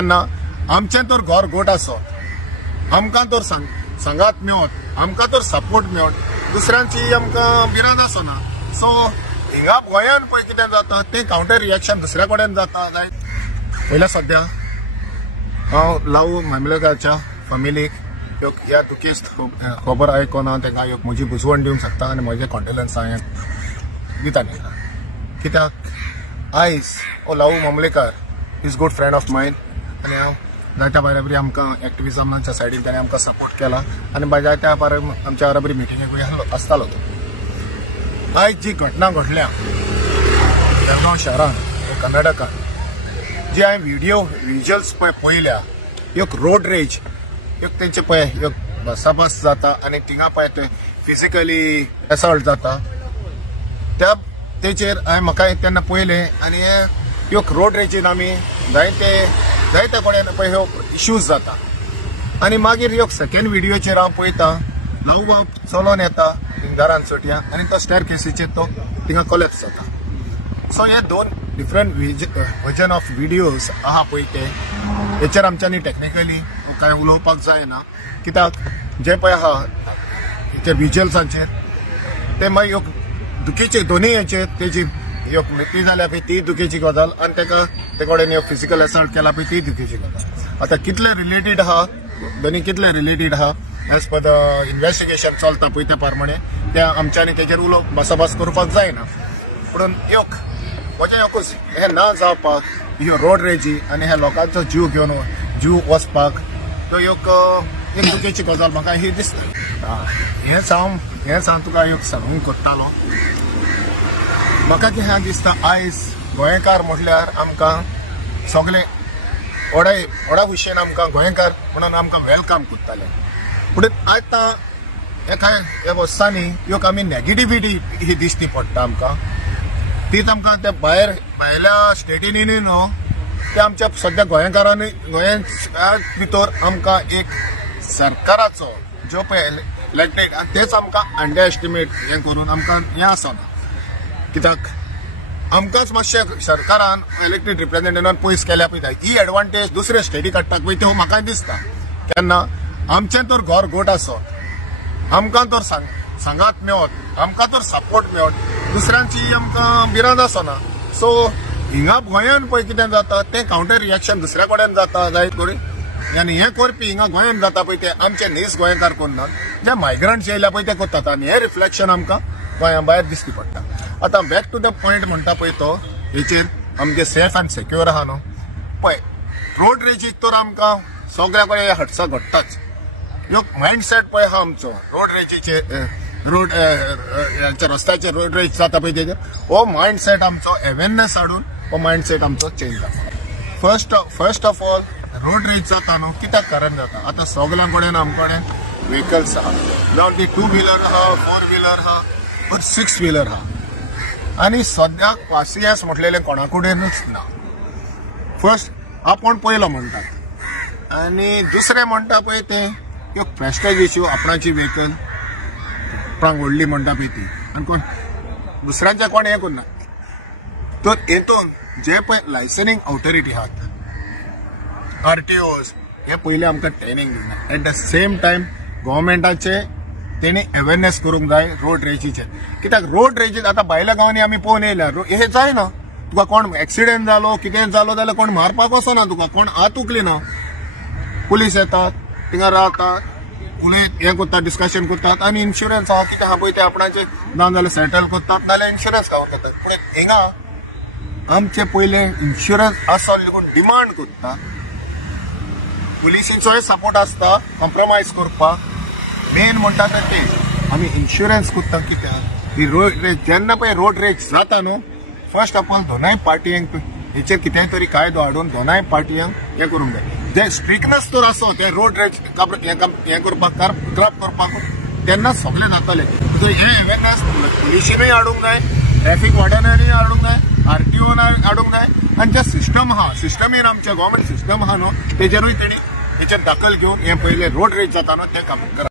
तेन्ना आमचें तर घर गोट आसो, आमकां तर सांगात मेळत, आमकां तर सपोर्ट मेळत, दुसऱ्यांची आमकां भिरांत आसना. सो हिंगा गोंयान पळय कितें जाता तें काउंटर रिएक्शन दुसऱ्या कडेन जाता. पयल्या सद्या हांव लावू मामलेकाराच्या फॅमिलीक ह्या दुखेस्त खबर आयकूना तांकां म्हजी बुजवण दिवंक शकता आनी म्हजे कॉन्डोलन्स हांवें दिता. कित्याक आयज हो लावू Mamlekar is good friend of मायन आनी हांव जायत्या बराबरी आमकां एक्टिविजमाच्या सायडीन ताणें आमकां सपोर्ट केला आनी जायत्या आमच्या बराबरी मिटिंगेक आसतालो तो. आयज जी घटना घडल्या बेळगांव शहरान कर्नाटकान जी हांवें विज्युअल्स पळयल्या, एक रोड रेज, एक तेंचे पळय एक बसाबस जाता आनी थिंगा पळय ते फिजिकली एसॉल्ट जाता, त्या तेचेर हांवें म्हाका तेन्ना पळयलें आनी एक रोड रेजीन आमी जायते कडेन पळय ह्यो इश्यूज जाता. आनी मागीर एक सेकंड व्हिडिओचेर हांव पळयतां लावू बाब चलोन येता दारान चटया आनी तो स्टेर केसीचेर तो थिंगा कोलॅप्स जाता. सो हे दोन डिफरंट वर्जन ऑफ व्हिडिओज आहा पळय ते हेचेर आमच्यांनी टेक्निकली कांय उलोवपाक जायना. कित्याक जे पळय आहा हेचेर विज्युअल्सांचेर ते मागीर एक दुखेची दोनूय हेचेर तेजी एक मृत्यू जाल्या पळय ती दुखेची गजाल आनी ताका ते कडेन एक फिजिकल एसॉल्ट केला पळय ती दुखेची गजाल. आतां कितले रिलेटेड आहा दोनी कितले रिलेटेड आहा एज पर द इन्व्हेस्टिगेशन चलता पळय त्या प्रमाणे त्या आमच्यांनी तेचेर बसाबस करपाक जायना. पूण म्हजें एकूच हें ना जावपाक ह्यो रोड रेजी आनी ह्या लोकांचो जीव वचपाक तो एक दुखेची गजाल म्हाका ही दिसता. हेंच हांव तुका एक सांगूंक कोत्तालो. म्हाका कितें दिसता आयज गोंयकार म्हटल्यार आमकां सगळे व्हडा भशेन आमकां गोंयकार म्हणून आमकां वेलकम करताले. पूण आतां ह्या वर्सांनी एक आमी नेगेटिविटी ही दिसती पडटा आमकां. तीच आमकां त्या भायल्या स्टेटींनी न्हू ते आमच्या सद्या गोंयकारांनी गोंया भितर आमकां एक सरकाराचो जो पळय इलेक्टेड तेच आमकां अंडर एस्टिमेट हें करून आमकां हें आसना. कित्याक आमकांच मातशें सरकारान इलेक्टेड रिप्रेझेंटेटिव्हान पयस केल्या पळय ही एडवांटेज दुसरे स्टेटी काडटाक पळय त्यो म्हाका दिसता. केन्ना आमचें तर घर गोट आसो, आमकां तर सांगात मेळत, आमकां तर सपोर्ट मेळत, दुसऱ्यांची आमकां भिरांत आसना. सो हिंगा गोंयान पळय कितें जाता तें काउंटर रिएक्शन दुसऱ्या कडेन जाता जायत कडेन आनी हें करपी हिंगा गोंयान जाता पळय ते आमचे नीज गोंयकार करनात, जे मायग्रंट्स येयल्या पळय ते करतात आनी हें रिफ्लेक्शन आमकां गोंया भायर दिसती पडटा. आतां बॅक टू द पॉयंट म्हणटा पळय तो हेचेर आमचे सेफ एंड सेक्युअर आहा न्हू पळय रोड रेजीक तर आमकां सगळ्या कडेन हटसा घडटाच. एक मायंडसेट पळय आहा आमचो रोड रेजीचेर रस्त्याचेर रोड रेज जाता पळय तेजेर हो मायंडसेट आमचो अवेरनेस हाडून हो मायंडसेट आमचो चेंज जाता. First of all road rage जाता न्हू कित्याक कारण जाता. आतां सगळ्यां कडेन आमचे कडेन व्हेकल्स आहा, जावं ती 2 व्हिलर आहा, 4 व्हिलर आहा, बट 6 व्हिलर आहा आनी सद्याक पासियेंस म्हटलेलें कोणा कडेनूच ना. फर्स्ट आपूण पयलो म्हणटात आनी दुसरें म्हणटा पळय तें एक प्रेस्टेज इश्यू आपणाची व्हेकल आपणाक व्हडली म्हणटा पळय ती आनी कोण दुसऱ्यांचे कोण हें करना. तर हेतून जे पळय लायसनिंग ऑथॉरिटी आहात RTOs हे पयलीं आमकां ट्रेनिंग दिना. एट द सेम टायम गव्हर्मेंटाचे तेणी अवेरनेस करूंक जाय रोड रेजीचेर. कित्याक रोड रेजीत आतां भायल्या गांवांनी आमी पळोवन येयल्या हे जायना. तुका कोण एक्सिडेंट जालो कितें जालो जाल्यार कोण मारपाक वचना, तुका कोण हात उखली ना, पुलीस येतात थिंगा रावतात उलयत हें करतात डिस्कशन करतात आनी इन्शुरन्स आहा कितें आहा पळय ते आपणाचे ना जाल्यार सेटल करतात नाल्यार इन्शुरन्स कवर करतात. पूण हिंगा आमचे पयले इन्शुरन्स आसा देखून डिमांड करता. पुलिसीचोय सपोर्ट आसता कॉम्प्रोमायज करपाक. मेन म्हणटा ते आमी इन्शुरन्स करता कित्याक ही रोड रेज जेन्ना पळय रोड रेज जाता न्हू फर्स्ट ऑफ ऑल दोनाय पार्टयांक हेचेर कितेंय तरी कायदो हाडून दोनाय पार्टयांक हें करूंक जाय. जे स्ट्रिक्टनेस तर आसो ते रोड रेज हें करपाक क्रॅप करपाक तेन्ना सगळें जातलें. हे अवेरनेस पुलिशेनूय हाडूंक जाय, ट्रॅफीक वॉर्डनानूय हाडूंक जाय, RTOन हाडूंक जाय आनी जे सिस्टम आहा सिस्टमीन आमचे गव्हर्मेंट सिस्टम आहा न्हू तेजेरूय तेणी हेचेर दखल घेवन हें पयलें रोड रेज जाता न्हू तें काम करा.